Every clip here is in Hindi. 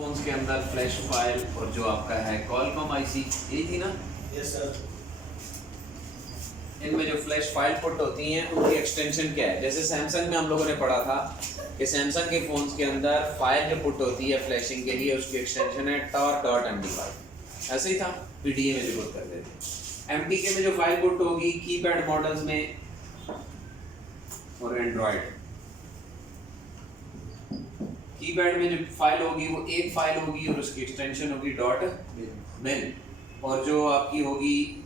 फोन्स के अंदर फ्लैश फाइल और जो आपका है कॉलकॉम आईसी, यही थी ना? Yes sir. इनमें जो फ्लैश फाइल पुट होती हैं उनकी एक्सटेंशन क्या है? जैसे सैमसंग में हम लोगों ने पढ़ा था कि सैमसंग के फ़ोन्स के अंदर फाइल जो पुट होती है फ्लैशिंग के लिए उसकी एक्सटेंशन है tor.md5। ऐसे ही था, पीडीए में जो पुट करते थे। एमटीके में जो फाइल पुट होगी कीपैड मॉडल्स में और एंड्रॉयड कीपैड में जो फाइल होगी वो एक फाइल होगी और उसकी एक्सटेंशन होगी .bin, और जो आपकी होगी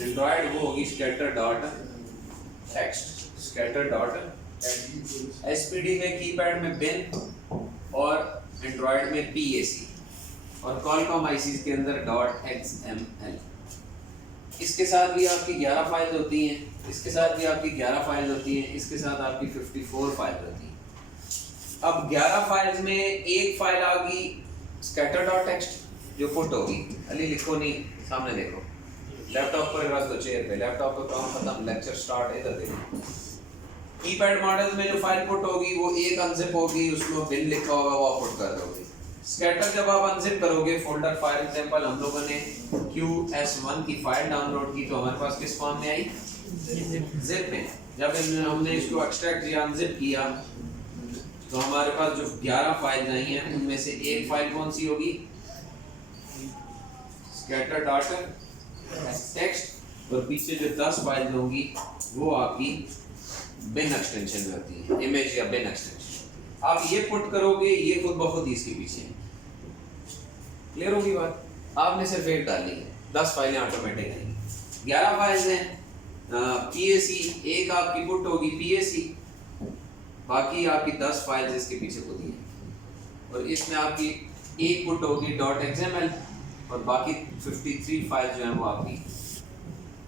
एंड्रॉयड वो होगी scatter.text। एसपीडी में कीपैड में bin और एंड्रॉयड में pac और कॉलकॉम आईसीज के अंदर .xml। इसके साथ भी आपकी 11 फाइल्स होती हैं, इसके साथ भी आपकी 11 फाइल्स होती हैं, इसके साथ आपकी 54 फाइल्स होती हैं। अब 11 फाइल्स में एक फाइल आ गई scatter.text जो पुट होगी। अली लिखो नहीं, सामने देखो, लैपटॉप पर रख दो चेयर पे, लैपटॉप पे काम खत्म, लेक्चर स्टार्ट, इधर देखो। कीपैड मॉडल्स में जो फाइल पुट होगी वो एक अनजिप होगी, उसमें बिन लिखा होगा वो आप पुट कर दोगे। स्कैटर जब आप अनजिप करोगे फोल्डर, फॉर एग्जांपल हम लोगों ने QS1 की फाइल डाउनलोड की तो हमारे पास किस फॉर्म में आई? जिप में। जब हमने इसको एक्सट्रैक्ट या अनजिप किया तो हमारे पास जो 11 फाइल्स आई हैं उनमें से एक फाइल कौन सी होगी? scatter.text, और पीछे जो 10 फाइल्स होंगी वो आपकी बिन एक्सटेंशन में होती है, इमेज या बिन एक्सटेंशन। आप ये पुट करोगे, ये खुद ब खुद इसके पीछे है। क्लियर होगी बात? आपने सिर्फ एक डाली है, 10 फाइलें ऑटोमेटिक आएंगी। 11 फाइल्स हैं, PAC एक आपकी पुट होगी PAC, बाकी आपकी 10 फाइल्स इसके पीछे खुद ही हैं। और इसमें आपकी एक पुट होगी .xml और बाकी 53 फाइल जो है वो आपकी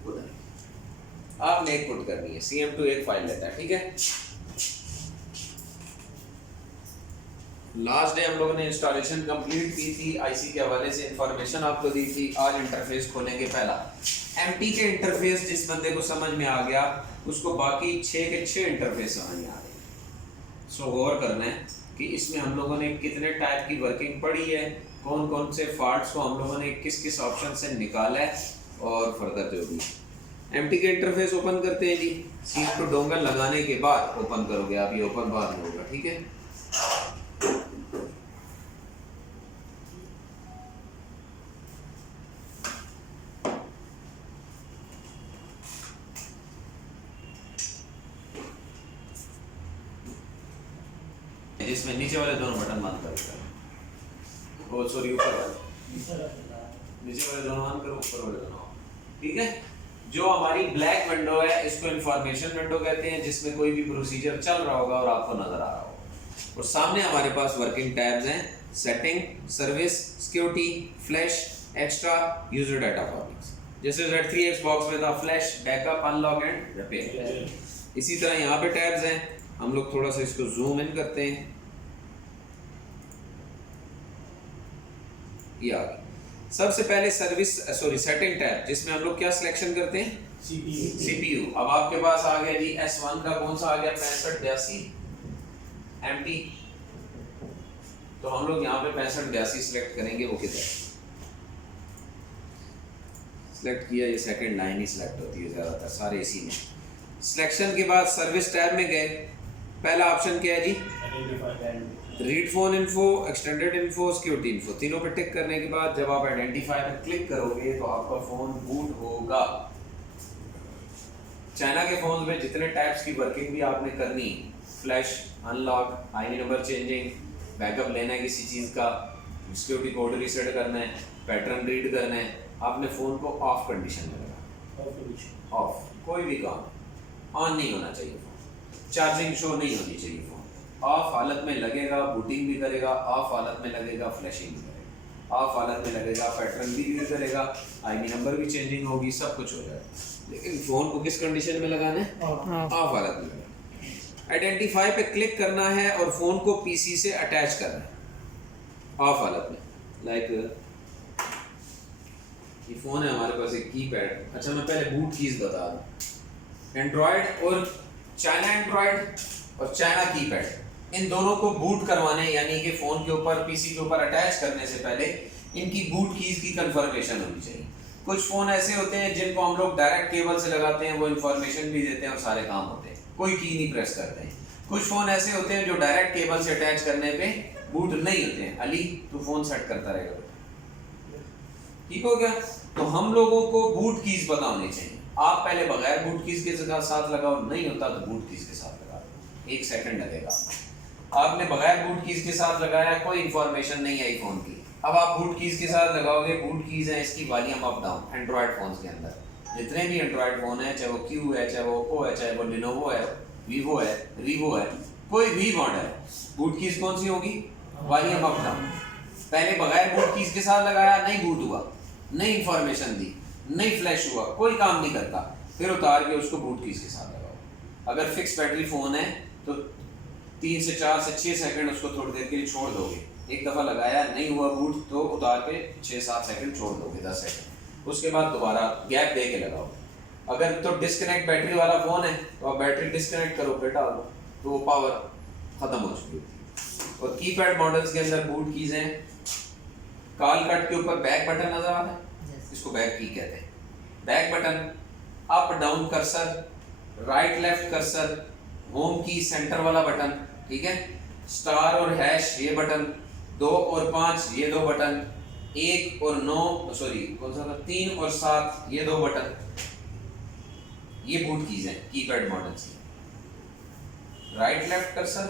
खुद है। आपने एक पुट करनी है, CM2 एक फाइल लेता है, ठीक है। लास्ट डे हम लोगों ने इंस्टॉलेशन कंप्लीट की थी, आईसी के हवाले से इंफॉर्मेशन आपको दी थी। आज इंटरफेस खोलेंगे। पहला एमटी के इंटरफेस जिस बंदे को समझ में आ गया उसको बाकी 6 के 6 इंटरफेस समझ में आ गए। सो गौर करना है कि इसमें हम लोगों ने कितने टाइप की वर्किंग पढ़ी है, कौन कौन से फॉल्ट्स को हम लोगों ने किस किस ऑप्शन से निकाला है और फर्दर जो भी। एमटी के इंटरफेस ओपन करते हैं जी। सीट को डोंगल लगाने के बाद ओपन करोगे आप, ये ओपन बाद में होगा, ठीक है। जिसमें नीचे वाले दोनों बटन बंद करो, ओ सॉरी ऊपर वाले, नीचे वाले दोनों ऑन करो, ऊपर वाले दोनों ऑन, ठीक है। जो हमारी ब्लैक विंडो है इसको इंफॉर्मेशन विंडो कहते हैं, जिसमें कोई भी प्रोसीजर चल रहा होगा और आपको नजर आ रहा होगा। और सामने हमारे पास वर्किंग टैब्स हैं, setting, service, security, flash, extra, user data formats. जैसे Z3X बॉक्स में था flash, backup, unlock and repair. इसी तरह यहाँ पे टैब्स हैं, हम लोग थोड़ा सा इसको जूम इन करते हैं। ये आ गई। सबसे पहले सर्विस सॉरी सेटिंग टैब, जिसमें हम लोग क्या सिलेक्शन करते हैं? CPU। अब आपके पास आ गया जी S1 का कौन सा आ गया? 6582 MT। तो हम लोग यहाँ पे 6582 सिलेक्ट करेंगे। वो किधर सिलेक्ट किया? ये सेकंड लाइन ही सिलेक्ट होती है ज़्यादातर सारे इसी में। सिलेक्शन के बाद सर्विस टैब में गए, पहला ऑप्शन क्या है जी? Read phone info, extended info, security info. तीनों पे टिक करने के बाद जब आप आइडेंटिफाई पे क्लिक करोगे तो आपका फोन बूट होगा। चाइना के फोन में जितने टाइप्स की वर्किंग भी आपने करनी, flash, unlock, ID number changing, backup लेना है किसी चीज़ का, सिक्योरिटी कोड रीसेट करना है, पैटर्न रीड करना है, आपने फ़ोन को ऑफ कंडीशन में रखा। ऑफ, कोई भी काम ऑन नहीं होना चाहिए, फोन चार्जिंग शो नहीं होनी चाहिए। फोन ऑफ हालत में लगेगा, बूटिंग भी करेगा, ऑफ हालत में लगेगा, फ्लैशिंग भी करेगा, ऑफ हालत में लगेगा, पैटर्न भी रीड करेगा, आईडी नंबर भी चेंजिंग होगी, सब कुछ हो जाएगा। लेकिन फ़ोन को किस कंडीशन में लगाना है? ऑफ हालत में लगाना। आइडेंटिफाई पे क्लिक करना है और फ़ोन को पीसी से अटैच करना है ऑफ हालत में। लाइक ये फ़ोन है हमारे पास, एक कीपैड। अच्छा मैं पहले बूट कीज़ बता दूँ। एंड्रॉयड और चाइना एंड्रॉयड और चाइना कीपैड, इन दोनों को बूट करवाने यानी कि फ़ोन के ऊपर पीसी के ऊपर अटैच करने से पहले इनकी बूट कीज़ की कंफर्मेशन होनी चाहिए। कुछ फ़ोन ऐसे होते हैं जिनको हम लोग डायरेक्ट केबल से लगाते हैं, वो इन्फॉर्मेशन भी देते हैं और सारे काम होते हैं, कोई की नहीं प्रेस करते हैं। कुछ फ़ोन ऐसे होते हैं जो डायरेक्ट केबल से अटैच करने पे बूट नहीं होते हैं। अली तू फ़ोन सेट करता रहेगा, ठीक हो गया। तो हम लोगों को बूट कीज़ पता होनी चाहिए। आप पहले बगैर बूट कीज़ के साथ लगाओ, नहीं होता तो बूट कीज़ के साथ लगा दो, 1 सेकंड लगेगा। आपने बगैर बूट कीज़ के साथ लगाया, कोई इंफॉर्मेशन नहीं आई फ़ोन की। अब आप बूट कीज़ के साथ लगाओगे, बूट कीज़ है इसकी volume up down. Android phones के अंदर जितने भी एंड्रॉयड फ़ोन है, चाहे वो क्यू है, चाहे वो ओप्पो है, चाहे वो लिनोवो है, वीवो है, रीवो है, कोई भी मॉडल है, बूट कीज़ कौन सी होगी? Volume up down. पहले बगैर बूट कीज़ के साथ लगाया, नहीं बूट हुआ, नहीं इंफॉर्मेशन दी, नहीं फ्लैश हुआ, कोई काम नहीं करता, फिर उतार के उसको बूट कीज़ के साथ लगाओ। अगर फिक्स बैटरी फ़ोन है तो 3 से 4 से 6 सेकंड उसको थोड़ी देर के लिए छोड़ दोगे। एक दफ़ा लगाया नहीं हुआ बूट तो उतार के 6-7 सेकंड छोड़ दोगे, 10 सेकंड, उसके बाद दोबारा गैप दे के लगाओ। अगर तो डिस्कनेक्ट बैटरी वाला फ़ोन है तो आप बैटरी डिस्कनेक्ट करो, फिर डाल दो, तो वो पावर ख़त्म हो चुकी होती है। और कीपैड मॉडल्स के अंदर बूट कीज़ हैं। कॉल कट के ऊपर बैक बटन नजर आ रहा है, इसको बैक की कहते हैं। Back button, up down cursor, right left cursor, home की सेंटर वाला बटन, ठीक है, स्टार और हैश ये बटन, 2 और 5 ये 2 बटन, 1 और 9 सॉरी कौन सा था 3 और 7 ये 2 बटन, ये बूट कीज हैं कीपैड मॉडल्स की। Right left cursor,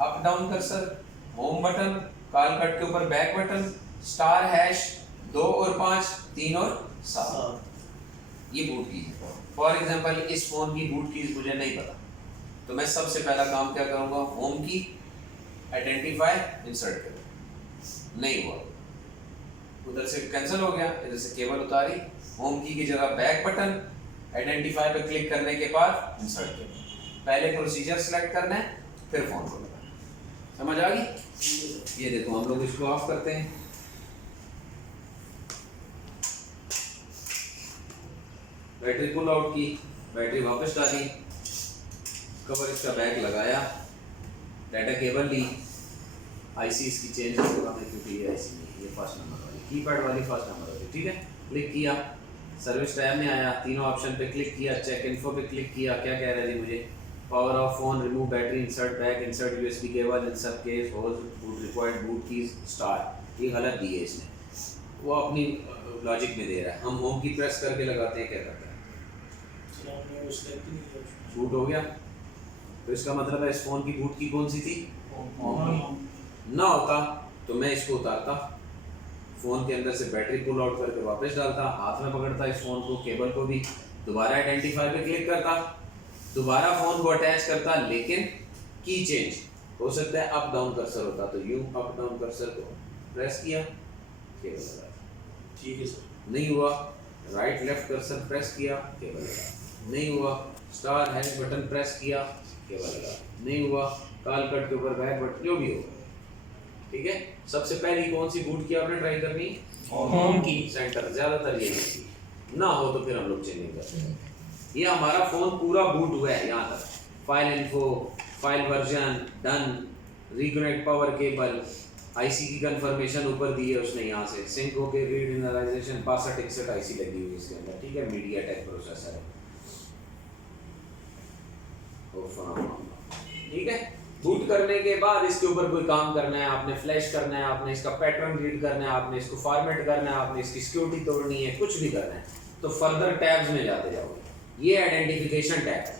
up down cursor, home button, call cut के ऊपर बैक बटन, स्टार हैश, 2 और 5, 3 और 7, ये बूट कीज है। फॉर एग्जांपल इस फोन की बूट कीज मुझे नहीं पता, तो मैं सबसे पहला काम क्या करूंगा, होम की आइडेंटिफाई इंसर्ट करूंगा, नहीं हुआ, उधर से कैंसिल हो गया, इधर से केबल उतारी, होम की जगह बैक बटन, आइडेंटिफाई पे क्लिक करने के बाद इंसर्ट करो। पहले प्रोसीजर सेलेक्ट करना है, फिर फोन को लगाना। समझ आ गई? ये देखो हम लोग इसको ऑफ करते हैं, बैटरी पुल आउट की, बैटरी वापस डाली, कवर इसका बैग लगाया, डाटा केबल ली, आईसी इसकी चेंज होगा क्योंकि ये आईसी नहीं, ये फर्स्ट नंबर वाली कीपैड वाली फर्स्ट नंबर वाली, ठीक है। क्लिक किया, सर्विस टैब में आया, तीनों ऑप्शन पे क्लिक किया, चेक इन्फो पे क्लिक किया, क्या कह रहा है जी मुझे, power of phone, remove battery, insert bag, insert USB cable, insert case, hold boot required boot keys, start, ये गलत दी है इसने, वो अपनी लॉजिक में दे रहा है। हम होम की प्रेस करके लगाते हैं, क्या करते हैं, बूट हो गया, तो इसका मतलब है इस फोन की बूट की कौन सी थी, ना होता तो मैं इसको उतारता, फोन के अंदर से बैटरी पुल आउट करके वापस डालता, हाथ में पकड़ता इस फोन को, केबल को भी, दोबारा आइडेंटिफाई पे क्लिक करता, दोबारा फोन को अटैच करता, लेकिन की चेंज हो सकता है अप डाउन कर्सर होता, तो यूं अप डाउन कर्सर को प्रेस किया, केबल लगा, ठीक है सर, नहीं हुआ, राइट लेफ्ट कर्सर प्रेस किया, केबल लगा, नहीं हुआ, स्टार हैश बटन प्रेस किया, केबल लगा, नहीं हुआ, कॉल कट के ऊपर बैक बटन, जो भी हो, ठीक है। सबसे पहली कौन सी बूट की आपने ट्राई करनी, होम की सेंटर, ज्यादातर ये ना हो तो फिर हम लोग चेंज करते हैं। ये हमारा फोन पूरा बूट हुआ है यहाँ तक, file info, file version done, reconnect power cable, IC की कंफर्मेशन ऊपर दी है उसने, यहाँ से सिंक होके रीड इनलाइजेशन 6261 आईसी लगी हुई है इसके अंदर, ठीक है, मीडियाटेक प्रोसेसर है, ठीक है। बूट करने के बाद इसके ऊपर कोई काम करना है, आपने फ्लैश करना है, आपने इसका पैटर्न रीड करना है, आपने इसको फॉर्मेट करना है, आपने इसकी सिक्योरिटी तोड़नी है, कुछ भी करना है, तो फर्दर टैब्स में जाते जाओगे। ये आइडेंटिफिकेशन टैब है,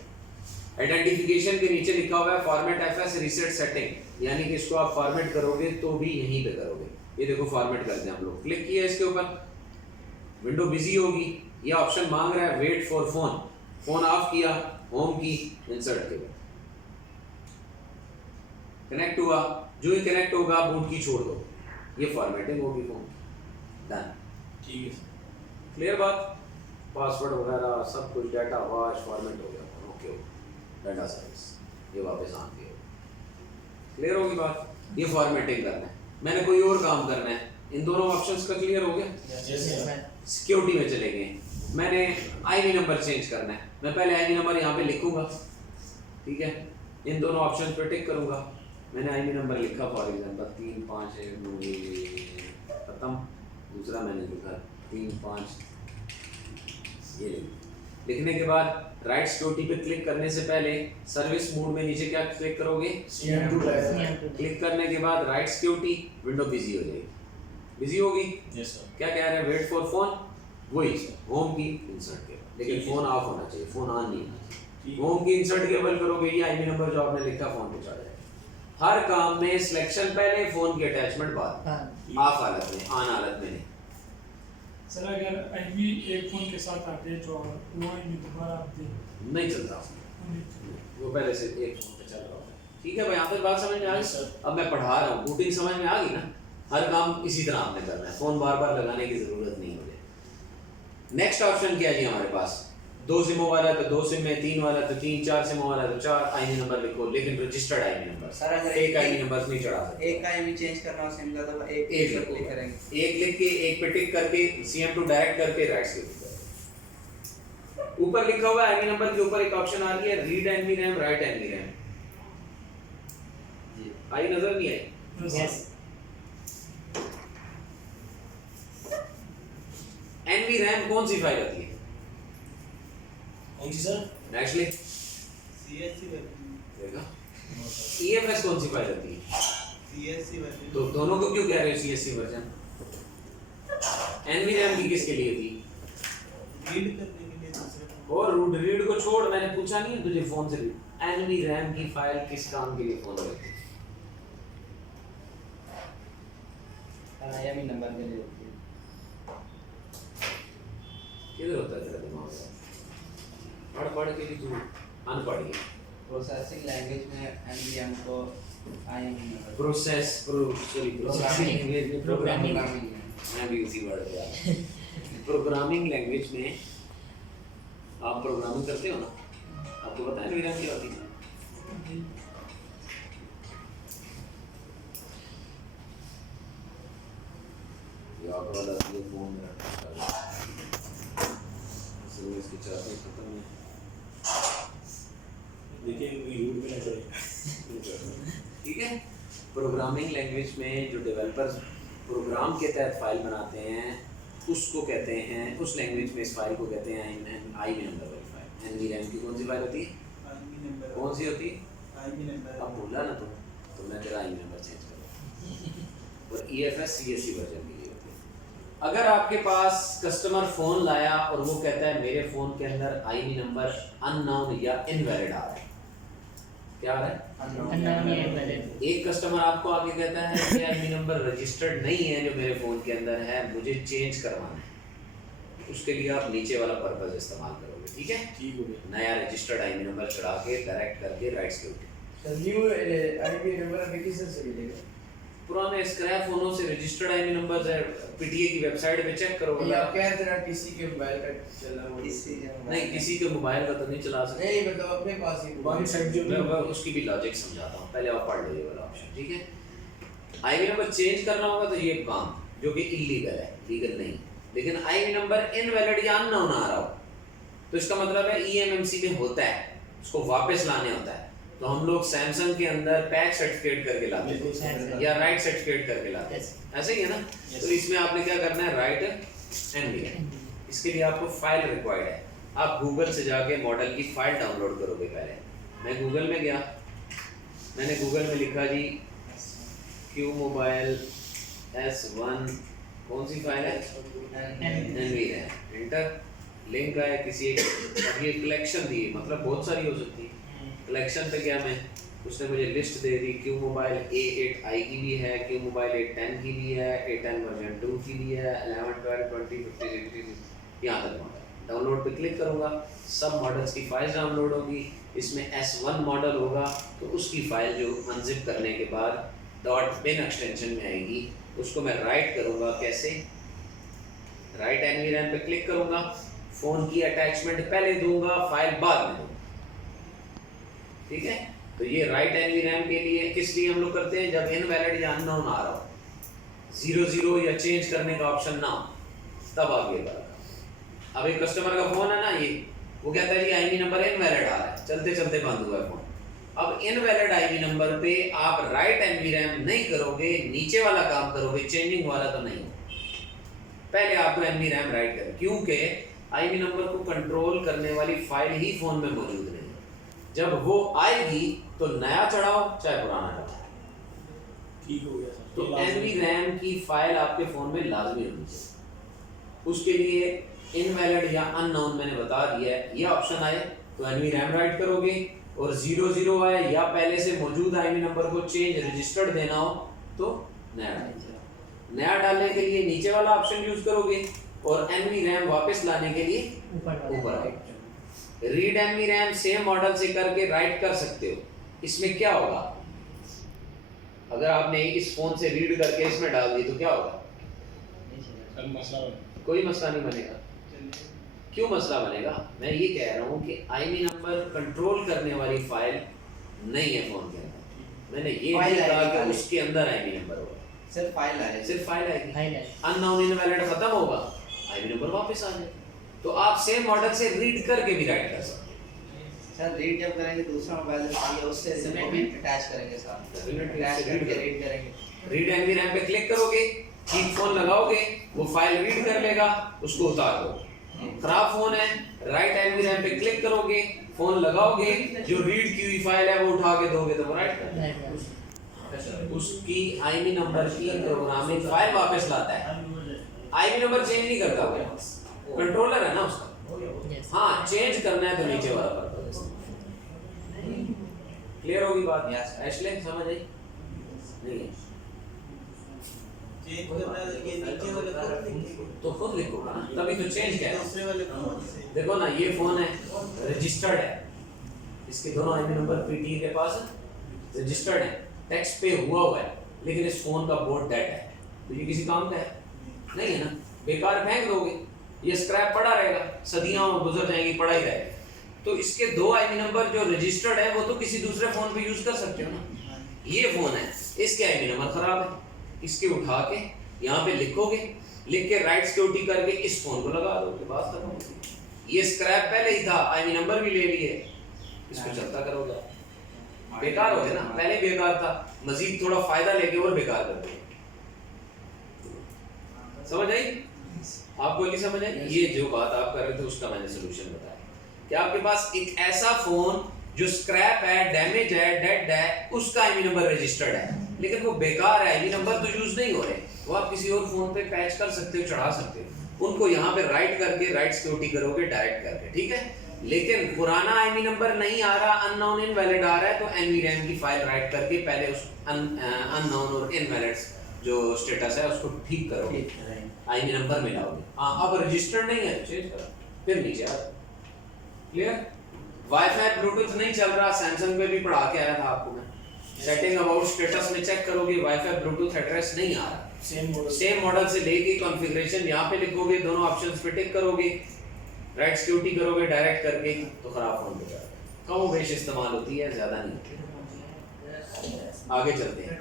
आइडेंटिफिकेशन के नीचे लिखा हुआ है फॉर्मेट एफएस रीसेट सेटिंग, यानी कि इसको आप फॉर्मेट करोगे तो भी यहीं पे करोगे। ये देखो फॉर्मेट करते हैं हम लोग, क्लिक किया इसके ऊपर, विंडो बिजी होगी, ये ऑप्शन मांग रहा है wait for phone, phone off किया, होम की, इंसर्ट केबल, कनेक्ट हुआ, जो ही कनेक्ट होगा बूट की छोड़ दो, ये फॉर्मेटिंग होगी फोन की, डन, ठीक है, क्लियर बात, पासवर्ड वगैरह सब कुछ, डाटा वाश फॉर्मेट हो गया, ओके, डाटा सर्विस ये वापस आ गया, क्लियर होगी बात। ये फॉर्मेटिंग करना है, मैंने कोई और काम करना है, इन दोनों ऑप्शंस का क्लियर हो गया। सिक्योरिटी में चले गए, मैंने आईवी नंबर चेंज करना है, मैं पहले आईवी नंबर यहाँ पे लिखूंगा, ठीक है, इन दोनों ऑप्शन पे टिक करूंगा, मैंने आईपी नंबर लिखा फॉर एग्जांपल 351 खत्म, दूसरा मैंने लिखा 35 ये लिखने के बाद राइट सिक्योरिटी पे क्लिक करने से पहले सर्विस मोड में नीचे क्या क्लिक करोगे, CM2 क्लिक करने के बाद राइट सिक्योरिटी, विंडो बिजी हो जाएगी, बिजी होगी। Yes sir. क्या कह रहे हैं, वेट फॉर फोन, वही होम की इंसर्ट केबल, लेकिन फोन ऑफ होना चाहिए, फोन ऑन नहीं होना चाहिए। होम की इंसर्ट केबल करोगे, ये आईपी नंबर जो आपने लिखा फोन पे चढ़ जाएगा। हर काम में सिलेक्शन पहले, फोन की अटैचमेंट बाद, ऑफ हालत में, ऑन हालत में नहीं। सर अगर आईपी एक फोन के साथ अटैच हो वो आईपी दोबारा आप दे नहीं चलता, वो पहले से एक फोन पे चल रहा होता है। ठीक है भाई, यहाँ तक बात समझ में आ गई। अब मैं पढ़ा रहा हूँ, बूटिंग समझ में आ गई ना। हर काम इसी तरह आपने करना है, फोन बार बार लगाने की जरूरत नहीं होगी। नेक्स्ट ऑप्शन क्या है जी हमारे पास, 2 सिमों वाला तो 2 सिम में, 3 वाला तो 3, 4 सिमों वाला तो 4 आईपी नंबर लिखो, लेकिन रजिस्टर्ड आईपी नंबर। सर अगर एक आईपी नंबर नहीं चढ़ा सकते। एक का आईपी चेंज करना हो सिम का तो एक एक क्लिक करेंगे, एक लिख के एक पे टिक करके CM2 डायरेक्ट करके राइट से क्लिक। ऊपर लिखा हुआ है आईपी नंबर के ऊपर एक ऑप्शन आ रही है, read NV RAM, write NV RAM. आई नजर नहीं आई? यस एनवी रैम कौन सी फाइल होती है? कौन सी सर? एक्चुअली CSC वर्जन, देखा, EFS कौन सी फाइल होती है? CSC version. तो दोनों को क्यों कह रहे हो CSC वर्जन? एनवी रैम की किसके लिए थी? रीड करने के लिए दूसरे फोन। और रूट रीड को छोड़, मैंने पूछा नहीं तुझे फोन से रीड। एनवी रैम की फाइल किस काम के लिए फोन करती है? आईपी नंबर के लिए होती है। किधर होता है तेरा दिमाग? पढ़ पढ़ के भी तू अनपढ़ है। प्रोसेसिंग लैंग्वेज में एनवीएम को आईपी नंबर प्रोसेसिंग लैंग्वेज में, प्रोग्रामिंग, मैं भी उसी वर्ड पे आ रहा। प्रोग्रामिंग लैंग्वेज में आप प्रोग्रामिंग करते हो ना, आपको पता है एनवी रैम क्या होती है? याद वाला ये फोन में इसकी चाबी खत्म है। देखिए यूट्यूब पे ना चले। ठीक है, प्रोग्रामिंग लैंग्वेज में जो डेवलपर्स प्रोग्राम के तहत फाइल बनाते हैं उसको कहते हैं, उस लैंग्वेज में इस फाइल को कहते हैं आईपी नंबर वाली फाइल। एनवी रैम की कौन सी फाइल होती है? IP number. कौन सी होती है? IP number. अब बोला ना तुम, तो मैं तेरा आईपी नंबर चेंज करूँ। और EFS CSC वर्जन के लिए होती है। अगर आपके पास कस्टमर फोन लाया और वो कहता है मेरे फोन के अंदर आईपी नंबर अननोन या इनवैलिड आ रहा है, क्या आ रहा है? एक कस्टमर आपको आके कहता है कि आईपी नंबर रजिस्टर्ड नहीं है जो मेरे फोन के अंदर है, मुझे चेंज करवाना है। उसके लिए आप नीचे वाला पर्पस इस्तेमाल करोगे। ठीक है, ठीक हो गया। नया रजिस्टर्ड आईपी नंबर चढ़ा के डायरेक्ट करके right security. Sir new IP number application से मिलेगा, पुराने स्क्रैप फोनों से रजिस्टर्ड आईपी नंबर है, PTA की वेबसाइट पे चेक करो। या क्या तेरा किसी के मोबाइल का चल रहा है किसी नहीं, किसी के मोबाइल का तो नहीं चला सकते। नहीं, मतलब अपने पास ही वन साइड जो मैं उसकी भी लॉजिक समझाता हूँ, पहले आप पढ़ लो ये वाला ऑप्शन। ठीक है, आईपी नंबर चेंज करना होगा तो ये काम जो कि इलीगल है, लीगल नहीं। लेकिन आईपी नंबर इनवैलिड या अननोन आ रहा हो तो इसका मतलब है EMMC में होता है, उसको वापस लाने होता है। तो हम लोग सैमसंग के अंदर पैच सर्टिफिकेट करके लाते हैं या राइट सर्टिफिकेट करके लाते हैं, ऐसे ही है ना। तो इसमें आपने क्या करना है, राइट एनवी। इसके लिए आपको फाइल रिक्वायर्ड है। आप गूगल से जाके मॉडल की फाइल डाउनलोड करोगे। पहले मैं गूगल में गया, मैंने गूगल में लिखा जी Q मोबाइल S1, कौन सी फाइल है? एनवी है। इंटर, लिंक आया किसी एक, अब ये कलेक्शन दी, मतलब बहुत सारी हो सकती है। कलेक्शन पे गया मैं, उसने मुझे लिस्ट दे दी। Q मोबाइल A8i की भी है, Q मोबाइल A10 की भी है, A10 वर्जन 2 की भी है, 11, 12, 20, 50, 60, यहाँ तक मॉडल। डाउनलोड पे क्लिक करूँगा, सब मॉडल्स की फाइल डाउनलोड होगी। इसमें S1 मॉडल होगा तो उसकी फाइल जो अनजिप करने के बाद .bin एक्सटेंशन में आएगी, उसको मैं राइट करूँगा। कैसे? राइट एनवी रैम पे क्लिक करूँगा, फ़ोन की अटैचमेंट पहले दूंगा, फाइल बाद में दूंगा। ठीक है, तो ये राइट एनवी रैम के लिए किस लिए हम लोग करते हैं? जब इनवैलिड या अननोन आ रहा हो, 00 या चेंज करने का ऑप्शन ना हो, तब आप ये करेगा। अब एक कस्टमर का फोन है ना, ये वो कहता है जी आईपी नंबर इनवैलिड आ रहा है, चलते चलते बंद हुआ है फोन, अब इनवैलिड आईवी नंबर पे आप राइट एनवी रैम नहीं करोगे, नीचे वाला काम करोगे, चेंजिंग वाला तो नहीं। पहले आपको एनवी रैम राइट करें, क्योंकि आईवी नंबर को कंट्रोल करने वाली फाइल ही फोन में मौजूद नहीं है। जब वो आएगी तो नया चढ़ाओ चाहे पुराना चढ़ाओ, ठीक हो गया सर। तो एनवी रैम की फाइल आपके फोन में लाजमी होनी चाहिए। उसके लिए इनवैलिड या अननोन मैंने बता दिया है, ये ऑप्शन आए तो एनवी रैम राइट करोगे, और 00 आए या पहले से मौजूद आईवी नंबर को चेंज रजिस्टर्ड देना हो तो नया डालने के लिए नीचे वाला ऑप्शन यूज करोगे, और एनवी रैम वापस लाने के लिए ऊपर। Read NV RAM same model से करके राइट कर सकते हो। इसमें क्या होगा, अगर आपने इस फोन से रीड करके इसमें डाल दी तो क्या होगा? सर मसला कोई मसला नहीं बनेगा। क्यों मसला बनेगा? मैं ये कह रहा हूँ कि आईवी नंबर कंट्रोल करने वाली फाइल नहीं है फोन के अंदर। मैंने ये नहीं कहा कि उसके अंदर आईवी नंबर होगा, सिर्फ फाइल आएगी, सिर्फ फाइल आएगी। अननोन इनवैलिड खत्म होगा, आईवी नंबर वापस आ जाए। तो आप सेम मॉडल से रीड करके भी राइट कर सकते हैं। सर रीड जब करेंगे दूसरा मोबाइल चाहिए उससे अटैच करेंगे साथ, अटैच करके रीड करेंगे। रीड एनवी रैम पे क्लिक करोगे, ठीक फोन लगाओगे, वो फाइल रीड कर लेगा, उसको उतार दो। खराब फोन है, राइट एनवी रैम पे क्लिक करोगे, फोन लगाओगे, जो रीड की हुई फाइल है वो उठा के दोगे तो वो राइट कर देगा। उसकी आईवी नंबर की प्रोग्रामिंग फाइल वापस लाता है। आईवी नंबर चेंज नहीं करता वो, कंट्रोलर है ना उसका। हाँ, चेंज करना है तो नीचे वाला कर दो। क्लियर होगी बात? एशले समझ आई? नहीं चेंज करना है ये नीचे वाले को लिखेंगे। तो खुद लिखो ना, तभी तो चेंज क्या है। दूसरे वाले फोन से देखो ना, ये फोन है रजिस्टर्ड है, इसके दोनों आईवी नंबर पीटी के पास रजिस्टर्ड है, टेक्स्ट पे हुआ है, लेकिन इस फोन का बोर्ड डेड है, तो ये किसी काम का है नहीं है ना, बेकार फेंक दोगे, ये स्क्रैप पड़ा रहेगा, सदियां गुजर जाएंगी, पड़ा ही रहेगा। तो इसके दो आईवी नंबर जो रजिस्टर्ड है वो तो किसी दूसरे फोन पे यूज कर सकते हो ना। ये फोन है, इसके आईवी नंबर खराब है, इसके उठा के यहाँ पे लिखोगे, लिख के राइट सिक्योरिटी करके इस फोन को लगा दोगे, बात खत्म हो गई। ये स्क्रैप पहले ही था, आईवी नंबर भी ले लिए, इसको चलता करोगे, बेकार हो गया ना, पहले बेकार था, मजीद थोड़ा फायदा लेके और बेकार कर दोगे। समझ आई? आपको नहीं समझ आई? ये जो बात आप कर रहे थे उसका मैंने सोल्यूशन बताया कि आपके पास एक ऐसा फोन जो स्क्रैप है, डैमेज है, डेड है, उसका आईवी नंबर रजिस्टर्ड है, लेकिन वो बेकार है, आईवी नंबर तो यूज नहीं हो रहे, वो आप किसी और फोन पे पैच कर सकते हो, चढ़ा सकते हो, उनको यहाँ पे राइट करके राइट सिक्योरिटी करोगे डायरेक्ट करके, ठीक है। लेकिन पुराना आईवी नंबर नहीं आ रहा, अननोन इनवैलिड आ रहा है, तो एनवी रैम की फाइल राइट करके पहले उस अननोन और इनवैलिड जो स्टेटस है उसको ठीक करोगे, आईवी नंबर मिलाओगे। हाँ, अब रजिस्टर्ड नहीं है तो चेंज करो, फिर नीचे आ। क्लियर? वाईफाई ब्लूटूथ नहीं चल रहा, सैमसंग पे भी पढ़ा के आया था आपको मैं, सेटिंग अबाउट स्टेटस में चेक करोगे, वाईफाई ब्लूटूथ एड्रेस नहीं आ रहा, सेम मॉडल से लेके कॉन्फ़िगरेशन यहाँ पे लिखोगे, दोनों ऑप्शंस पे टिक करोगे, राइट सिक्योरिटी करोगे डायरेक्ट करके, तो खराब फोन हो जाएगा। कम बेश इस्तेमाल होती है, ज्यादा नहीं। आगे चलते हैं,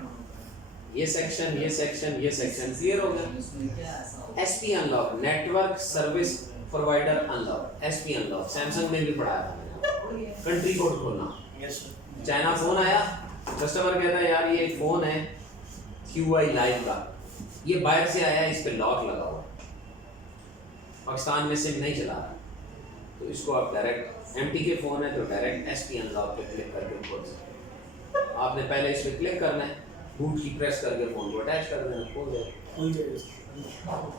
ये सेक्शन क्लियर हो गया। SP unlock, network service provider unlock, SP unlock Samsung में भी पढ़ाया था मैंने। कंट्री कोड खोलना, यस सर। चाइना फोन आया, कस्टमर कहता है यार ये एक फोन है QI लाइव का, ये बाहर से आया है, इस पे लॉक लगा हुआ है, पाकिस्तान में सिम नहीं चला रहा, तो इसको आप डायरेक्ट MTK फोन है तो डायरेक्ट एसपी अनलॉक पे क्लिक करके खोल सकते हैं। आपने पहले इस पे क्लिक करना है, बूट की प्रेस करके फोन को अटैच कर देना, खोल जाएगा।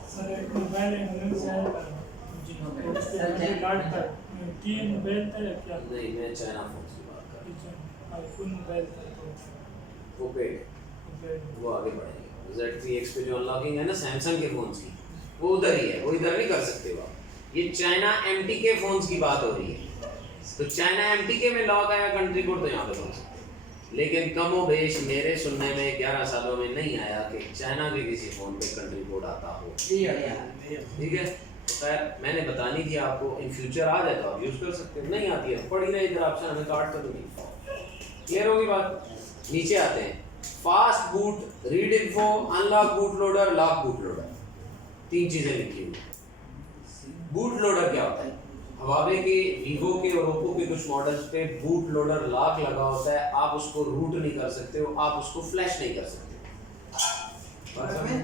सर एक मोबाइल एम्बुलेंस है, उसके कार्ड पर 3 मोबाइल था या क्या? नहीं, मैं चाइना फोन की बात कर रहा हूँ। आईफोन मोबाइल था तो वो पेड, वो आगे बढ़ेंगे। Z3X पे जो अनलॉकिंग है ना सैमसंग के फोन्स की, वो उधर ही है, वो इधर नहीं कर सकते हो आप। ये चाइना MTK फोन्स की बात हो रही है, तो चाइना MTK में लॉक आया कंट्री कोड तो यहाँ पे खोल सकते हैं। लेकिन कमो बेश मेरे सुनने में 11 सालों में नहीं आया कि चाइना के किसी फोन पे कंट्री कोड आता हो, ठीक है। तो खैर मैंने बतानी थी आपको, इन फ्यूचर आ जाए तो आप यूज कर सकते हो, नहीं आती है पड़ी रही इधर ऑप्शन, हमें काट कर दूंगी। क्लियर होगी बात? नीचे आते हैं, fast boot, read info, unlock boot loader, lock boot loader, 3 चीजें लिखी हुई। बूट लोडर क्या होता है? हवावे के, वीवो के और ओप्पो के कुछ मॉडल्स पे बूट लोडर लॉक लगा होता है, आप उसको रूट नहीं कर सकते हो, आप उसको फ्लैश नहीं कर सकते। बात समझे?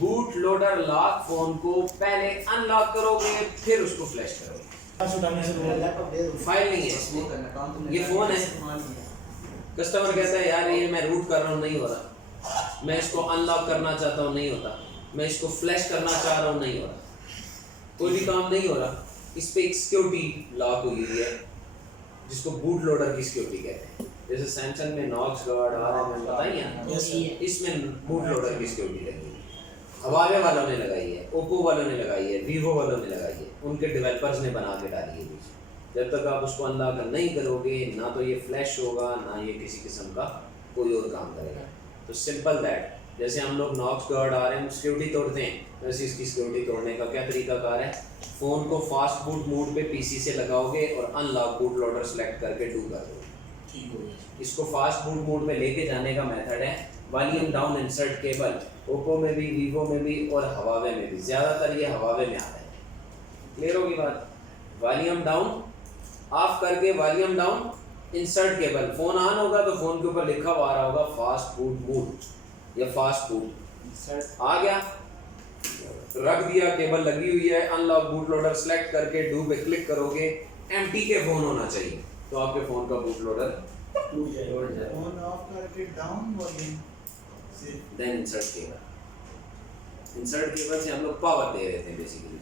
बूट लोडर लॉक फोन को पहले अनलॉक करोगे फिर उसको फ्लैश करोगे। पास उठाने से बोलो। फाइल नहीं है इसमें, ये फोन है। कस्टमर कहता है यार ये मैं रूट कर रहा हूँ नहीं हो रहा, मैं इसको अनलॉक करना चाहता हूँ नहीं होता, मैं इसको फ्लैश करना चाह रहा हूँ नहीं हो रहा, कोई भी काम नहीं हो रहा। इस पे एक सिक्योरिटी लॉक हुई हुई है जिसको बूट लोडर की सिक्योरिटी कहते हैं। जैसे सैमसंग में नॉक्स गार्ड RMM बताइए ना, इसमें बूट लोडर की सिक्योरिटी लगी है। हवावे वालों ने लगाई है, ओप्पो वालों ने लगाई है, वीवो वालों ने लगाई है, उनके डेवलपर्स ने बना के डाली है। जब तक आप उसको अनलॉक नहीं करोगे ना तो ये फ्लैश होगा ना ये किसी किस्म का कोई और काम करेगा। तो सिंपल दैट, जैसे हम लोग नॉक्स गार्ड RMM सिक्योरिटी तोड़ते हैं, वैसे इसकी सिक्योरिटी तोड़ने का क्या तरीकाकार है, फ़ोन को फास्ट बूट मोड पे PC से लगाओगे और अनलॉक बूट लोडर सेलेक्ट करके डू कर दोगे। ठीक हो गया। इसको फास्ट बूट मोड में लेके जाने का मेथड है volume down insert cable. Oppo में भी, वीवो में भी और हवावे में भी, ज़्यादातर ये हवावे में आता है। क्लियर होगी बात? वॉल्यूम डाउन ऑफ करके volume down insert cable, phone on होगा तो फ़ोन के ऊपर लिखा हुआ आ रहा होगा फास्ट बूट मोड या फास्ट बूट, आ गया, रख दिया, केबल लगी हुई है, अनलॉक बूट लोडर सेलेक्ट करके डू पे क्लिक करोगे। एम्प्टी के फ़ोन होना चाहिए तो आपके फ़ोन का बूट लोडर टूट जाएगा। ऑन ऑफ करके डाउन वॉल्यूम से then insert cable. Insert cable से हम लोग पावर दे रहे थे बेसिकली।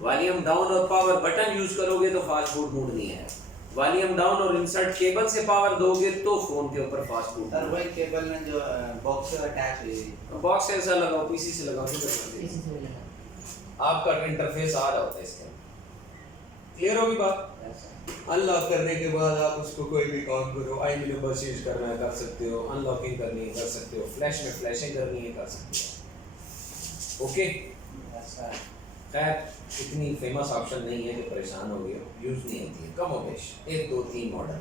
वॉल्यूम डाउन और पावर बटन यूज करोगे तो फास्ट बूट मोड नहीं है। वॉल्यूम डाउन और इंसर्ट केबल से पावर दोगे तो फोन के ऊपर फास्ट बूट। सर वही केबल में जो बॉक्स से अटैच हुई है, बॉक्स से ऐसा लगाओ, PC से लगाओ, आपका इंटरफेस आ रहा होता है इसके। क्लियर होगी बात? अनलॉक करने के बाद आप उसको कोई भी काम करो, ID नंबर चेंज करना है कर सकते हो, अनलॉकिंग करनी है कर सकते हो, फ्लैश में फ्लैशिंग करनी है कर सकते हो। ओके, खैर इतनी फेमस ऑप्शन नहीं है कि परेशान हो गए हो, यूज़ नहीं होती है, कम हो बेश 1 2 3 मॉडल।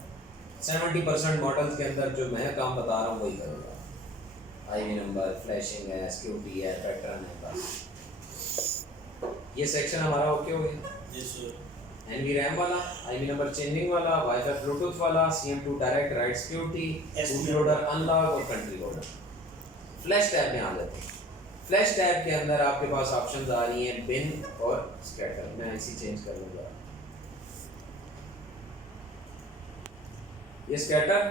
70% मॉडल्स के अंदर जो मैं काम बता रहा हूँ वही करूँगा। ID नंबर, फ्लैशिंग है, सिक्योरिटी है, पैटर्न है, बस ये सेक्शन हमारा ओके हो गया। Yes sir. NVRAM वाला, ID नंबर चेंजिंग वाला, वाईफाई ब्लूटूथ वाला, CM2 direct right security, boot loader unlock और कंट्री लोडर। फ्लैश टैब में आ जाते हैं। फ्लैश टैब के अंदर आपके पास ऑप्शंस आ रही हैं बिन और स्कैटर। मैं IC चेंज कर लूँगा, ये स्कैटर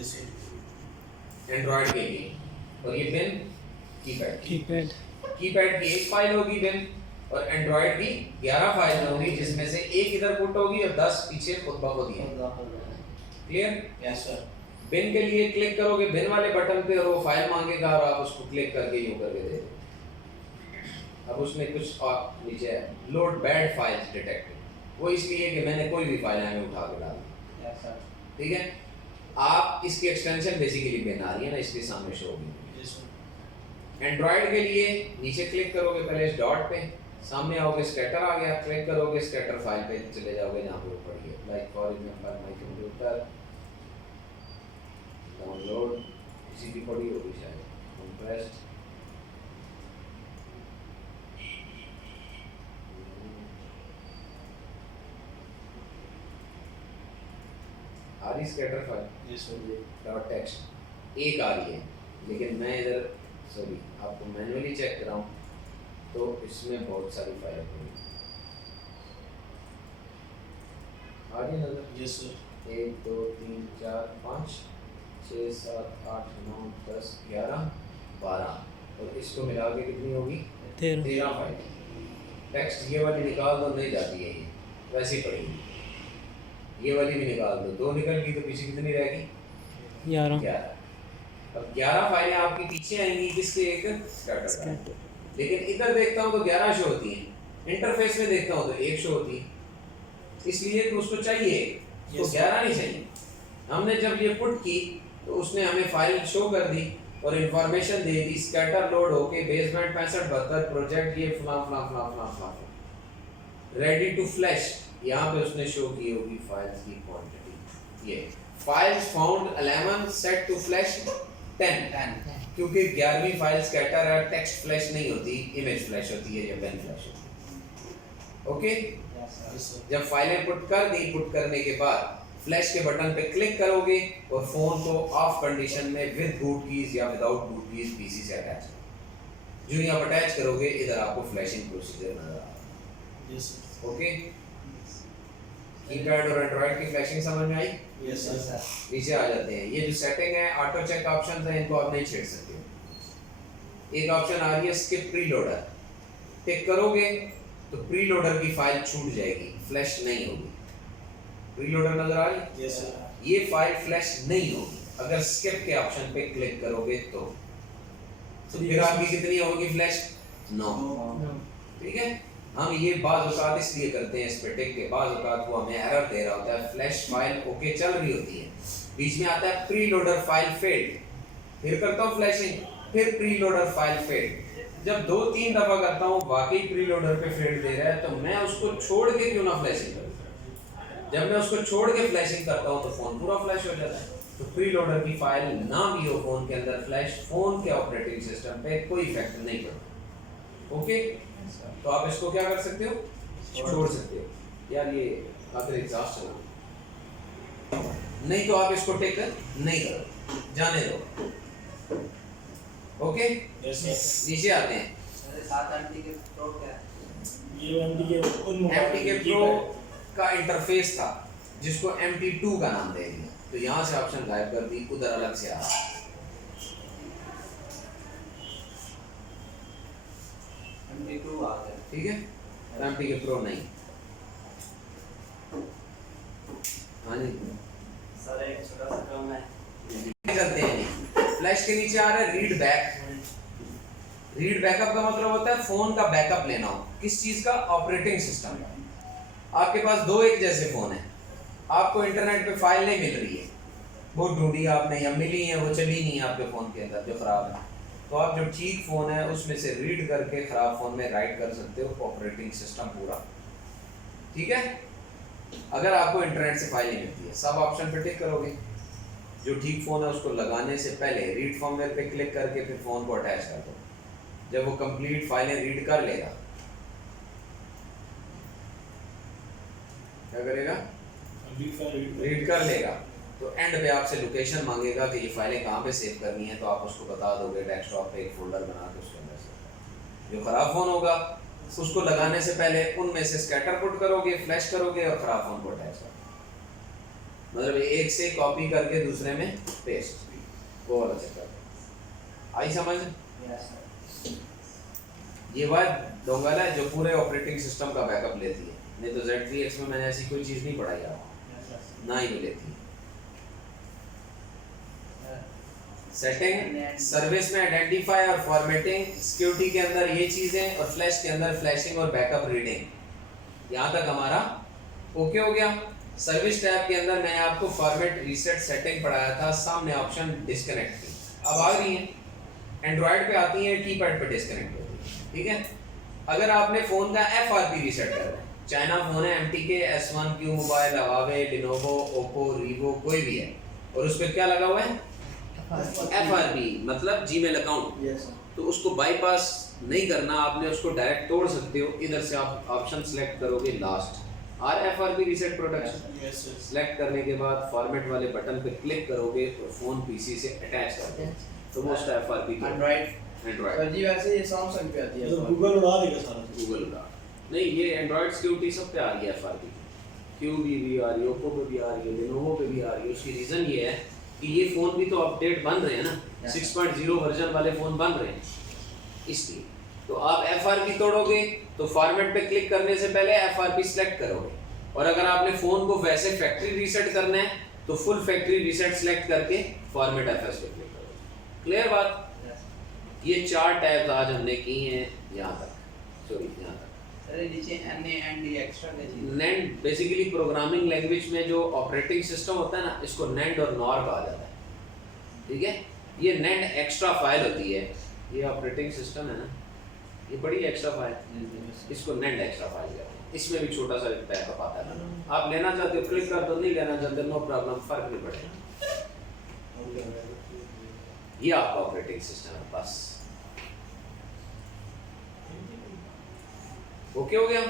यस सर। एंड्रॉयड के लिए और ये बिन कीपैड। कीपैड कीपैड की एक फाइल होगी बिन और एंड्रॉयड की 11 फाइल होगी जिसमें से एक इधर पुट होगी और 10 पीछे खुद ब खुद ही। क्लियर? Yes sir. बिन के लिए क्लिक करोगे बिन वाले बटन पे और वो फाइल मांगेगा और आप उसको क्लिक करके यूं करके दे दो। अब उसमें कुछ और नीचे है लोड बैड फाइल्स डिटेक्टेड, वो इसलिए कि मैंने कोई भी फाइल यहाँ में उठा के डाल दी। Yes sir. ठीक है, आप इसकी एक्सटेंशन बेसिकली बिन आ रही है ना, इसके सामने शो होगी। Yes sir. एंड्रॉयड के लिए नीचे क्लिक करोगे पहले इस डॉट पे, सामने आओगे स्कैटर आ गया, क्लिक करोगे स्कैटर फाइल पे चले जाओगे जहाँ पे ऊपर है, like for example my computer download, इसी की पड़ी होगी शायद, कंप्रेस्ड आ रही scatter file yes sir. Dot text एक आ रही है, लेकिन मैं इधर सॉरी आपको मैन्युअली चेक कराऊँ तो इसमें बहुत सारी फाइलें पड़ी आ रही नजर। Yes sir. 1 2 3 4 5 6 7 8 9 10 11 12 और इसको मिला के कितनी होगी 13 फाइल। टेक्स्ट ये वाली निकाल दो, नहीं जाती है ये, वैसे ही पड़ेगी। ये वाली भी निकाल दो, 2 निकल गई तो पीछे कितनी रहेगी 11। अब 11 फाइलें आपकी पीछे आएंगी किसके, एक स्कैटर। लेकिन इधर देखता हूँ तो 11 शो होती हैं, इंटरफेस में देखता हूँ तो 1 शो होती है, इसलिए कि उसको चाहिए तो 11 नहीं चाहिए। हमने जब ये पुट की तो उसने हमें फाइल शो कर दी और इंफॉर्मेशन दे दी स्कैटर लोड होके बेसमेंट 6572 प्रोजेक्ट ये फलां फलां फलां फलां फलां रेडी टू फ्लैश। यहाँ पे उसने शो की होगी फाइल्स की क्वांटिटी, ये files found 11 set to flash 10 क्योंकि 11वीं फाइल स्कैटर है, टेक्स्ट फ्लैश नहीं होती, इमेज फ्लैश होती है या पेन फ्लैश होती है। ओके। Yes, sir. जब फाइलें पुट कर दी, पुट करने के बाद फ्लैश के बटन पे क्लिक करोगे और फोन को ऑफ कंडीशन में विद बूट कीज या विदाउट बूट कीज पीसी से अटैच करोगे। जो ही आप अटैच करोगे इधर आपको फ्लैशिंग प्रोसीजर नजर आएगा। Yes, sir. ओके, कीपैड और एंड्रॉइड की फ्लैशिंग समझ में आई? Yes, Yes, sir. sir. नीचे आ जाते हैं। ये जो सेटिंग है, ऑटो चेक ऑप्शन है, इनको आप नहीं छेड़ सकते। एक ऑप्शन आ रही है स्किप प्रीलोडर, टिक करोगे तो प्रीलोडर की फाइल छूट जाएगी, फ्लैश नहीं होगी। प्रीलोडर नजर आ रही है? Yes, sir. ये फाइल फ्लैश नहीं होगी अगर स्किप के ऑप्शन पे क्लिक करोगे तो फिर आपकी कितनी होगी फ्लैश? 9। ठीक है, हम ये बाज़ औक़ात इसलिए करते हैं इस पे टिक के, बाज़ औक़ात वो हमें एरर दे रहा होता है, फ्लैश फाइल ओके चल रही होती है, बीच में आता है प्रीलोडर फाइल फेल्ड, फिर करता हूँ फ्लैशिंग, फिर प्रीलोडर फाइल फेल्ड। जब 2-3 दफ़ा करता हूँ वाकई प्रीलोडर पे फेल्ड दे रहा है तो मैं उसको छोड़ के क्यों ना फ्लैशिंग करूँ। जब मैं उसको छोड़ के फ्लैशिंग करता हूँ तो फ़ोन पूरा फ्लैश हो जाता है। तो प्रीलोडर की फाइल ना भी हो फ़ोन के अंदर, फ्लैश फ़ोन के ऑपरेटिंग सिस्टम पे कोई इफेक्ट नहीं पड़ता। ओके, तो आप इसको क्या कर सकते हो? छोड़ सकते हो। यार ये अगर एग्जॉस्ट हो, नहीं तो आप इसको टिक नहीं करो, जाने दो। Okay, Yes, sir. नीचे आते हैं। सर 7 MT के प्रो क्या है? ये MD के उन MTK Pro का इंटरफेस था जिसको MT2 का नाम दे दिया, तो यहाँ से ऑप्शन गायब कर दी, उधर अलग से आ रहा। MT2 आ गया। ठीक है, MTK Pro नहीं। हाँ जी, सर एक छोटा सा काम है। करते हैं। फ्लैश के नीचे आ रहा है रीड बैक। रीड बैकअप का मतलब होता है फोन का बैकअप लेना हो। किस चीज का? ऑपरेटिंग सिस्टम का। आपके पास 2 एक जैसे फोन है, आपको इंटरनेट पे फाइल नहीं मिल रही है, वो ढूंढी आपने या मिली है, वो चली नहीं है आपके फोन के अंदर, जो खराब है, तो आप जो ठीक फोन है उसमें से रीड करके खराब फोन में राइट कर सकते हो ऑपरेटिंग सिस्टम पूरा। ठीक है, अगर आपको इंटरनेट से फाइल नहीं मिलती है, सब ऑप्शन पे टिक करोगे, जो ठीक फ़ोन है उसको लगाने से पहले रीड फर्मवेयर पे क्लिक करके फिर फ़ोन को अटैच कर दो। जब वो कंप्लीट फाइलें रीड कर लेगा, क्या करेगा? रीड कर लेगा तो एंड पे आपसे लोकेशन मांगेगा कि ये फाइलें कहाँ पे सेव करनी है, तो आप उसको बता दोगे, डेस्कटॉप पे एक फोल्डर बना के उसके अंदर सेव। जो ख़राब फ़ोन होगा उसको लगाने से पहले उनमें से स्कैटर पुट करोगे, फ्लैश करोगे और ख़राब फ़ोन को अटैच करोगे, मतलब एक से कॉपी करके दूसरे में पेस्ट, वो वाला चक्कर। आई समझ? Yes, sir. ये बात डोंगल है जो पूरे ऑपरेटिंग सिस्टम का बैकअप लेती है, नहीं तो Z3X में मैंने ऐसी कोई चीज़ नहीं पढ़ाई आपको, ना ही वो लेती है। सेटिंग, सर्विस में आइडेंटिफाई और फॉर्मेटिंग, सिक्योरिटी के अंदर ये चीज़ें, और फ्लैश के अंदर फ्लैशिंग और बैकअप रीडिंग। यहाँ तक हमारा ओके हो गया। सर्विस टैब के अंदर मैंने आपको फॉर्मेट, रीसेट, सेटिंग पढ़ाया था, सामने ऑप्शन डिस्कनेक्ट की, अब आ रही है। एंड्रॉयड पे आती है, कीपैड पे डिस्कनेक्ट होती है। ठीक है, अगर आपने फ़ोन का FRP रीसेट करना है, चाइना फ़ोन है, MTK, S1, Q mobile, Huawei, Lenovo, Oppo, Revo, कोई भी है, और उस पर क्या लगा हुआ है? FRP मतलब जीमेल अकाउंट। Yes, sir. तो उसको बाईपास नहीं करना आपने, उसको डायरेक्ट तोड़ सकते हो। इधर से आप ऑप्शन सेलेक्ट करोगे last, FRP reset protection, Yes, sir. Select करने के बाद फॉर्मेट वाले बटन पे क्लिक करोगे और फ़ोन PC से अटैच कर दो, तो वो उसका FRP एंड्रॉइड एंड्रॉयड सर जी वैसे ये सैमसंग पे आती है तो गूगल उड़ा देगा सारा। गूगल का नहीं, ये एंड्रॉयड सिक्योरिटी सब पे आ रही है FRP। Q भी आ रही है, ओप्पो पे भी आ रही है, लेनोवो पे भी आ रही है। उसकी रीज़न ये है कि ये फ़ोन भी तो अपडेट बन रहे हैं ना, 6.0 वर्जन वाले फ़ोन बन रहे हैं, इसलिए। तो आप FRP तोड़ोगे तो फॉर्मेट पे क्लिक करने से पहले FRP सेलेक्ट करोगे, और अगर आपने फ़ोन को वैसे फैक्ट्री रीसेट करना है तो फुल फैक्ट्री रीसेट सेलेक्ट करके फॉर्मेट FS पे क्लिक करोगे। क्लियर बात? ये 4 टैब्स आज हमने की हैं यहाँ तक, सॉरी यहाँ तक। सर ये नीचे NAND एक्स्ट्रा का चीज। NAND बेसिकली प्रोग्रामिंग लैंग्वेज में जो ऑपरेटिंग सिस्टम होता है ना, इसको NAND और NOR कहा जाता है। ठीक है, ये NAND एक्स्ट्रा फाइल होती है, ये ऑपरेटिंग सिस्टम है ना, ये बड़ी एक्स्ट्रा फाइल, इसको NAND एक्स्ट्रा फाइल कहते हैं। इसमें भी छोटा सा बैकअप आता है, आप लेना चाहते हो क्लिक कर दो, नहीं लेना चाहते नो प्रॉब्लम, फर्क नहीं पड़ेगा। ये आपका ऑपरेटिंग सिस्टम है, बस ओके हो गया।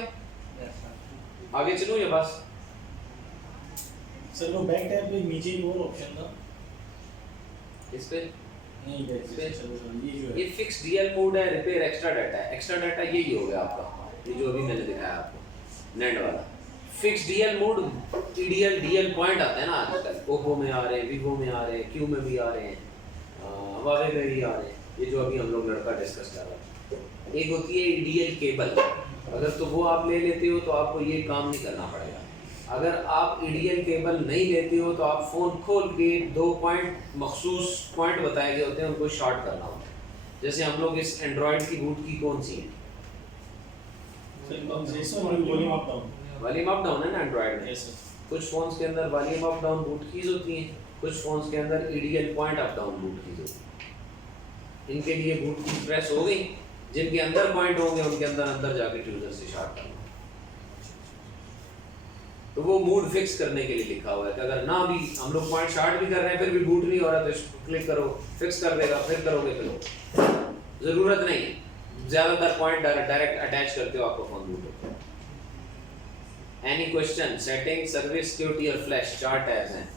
आगे चलूं या बस? सर वो बैक टैब पे नीचे ही और ऑप्शन था। इस पे नहीं बैक पे चलो सर ये जो ये है फिक्स डीएल मोड है, रिपेयर एक्स्ट्रा डाटा है। एक्स्ट्रा डाटा यही हो गया आपका, ये जो अभी मैंने दिखाया आपको नेट वाला। Fix DL mode, EDL DL point आता है ना आजकल, ओप्पो में आ रहे हैं, वीवो में आ रहे हैं, क्यू में भी आ रहे हैं, हुआवे में भी आ रहे हैं, ये जो अभी हम लोग लड़का डिस्कस कर रहे हैं। एक होती है ईडीएल केबल, अगर तो वो आप ले लेते हो तो आपको ये काम नहीं करना पड़ेगा। अगर आप ईडीएल केबल नहीं लेते हो तो आप फ़ोन खोल के 2 पॉइंट मखसूस पॉइंट बताए गए होते हैं, उनको शॉर्ट करना होता है। जैसे हम लोग इस एंड्रॉयड की बूट की कौन सी है, सर जैसे volume up down volume up down है ना एंड्रॉयड में। Yes sir. कुछ फ़ोन्स के अंदर volume up down boot keys होती हैं, कुछ फ़ोन्स के अंदर EDL point up down boot keys होती है। इनके लिए बूट की प्रेस हो गई, जिनके अंदर पॉइंट होंगे उनके अंदर जाके ट्यूजर से शॉर्ट करना। तो वो मूड फिक्स करने के लिए लिखा हुआ है कि अगर ना भी हम लोग पॉइंट शॉर्ट भी कर रहे हैं फिर भी बूट नहीं हो रहा तो इसको क्लिक करो, फिक्स कर देगा, फिर करोगे फिर ज़रूरत नहीं है। ज़्यादातर पॉइंट डायरेक्ट अटैच करते हो आपको फ़ोन बूट होता है। Any question? Setting, service, security और फ्लैश 4 टैब्स हैं।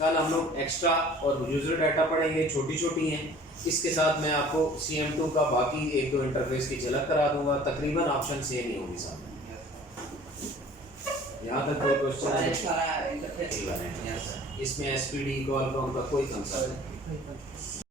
कल हम लोग एक्स्ट्रा और यूज़र डाटा पढ़ेंगे, छोटी छोटी हैं। इसके साथ मैं आपको CM2 का बाकी 1-2 इंटरफेस की झलक करा दूंगा। तकरीबन ऑप्शन सेम ही होंगी साथ में। यहाँ तक कोई क्वेश्चन है? इसका इंटरफेस इसमें SPD कॉल का उनका कोई कंसर्न नहीं।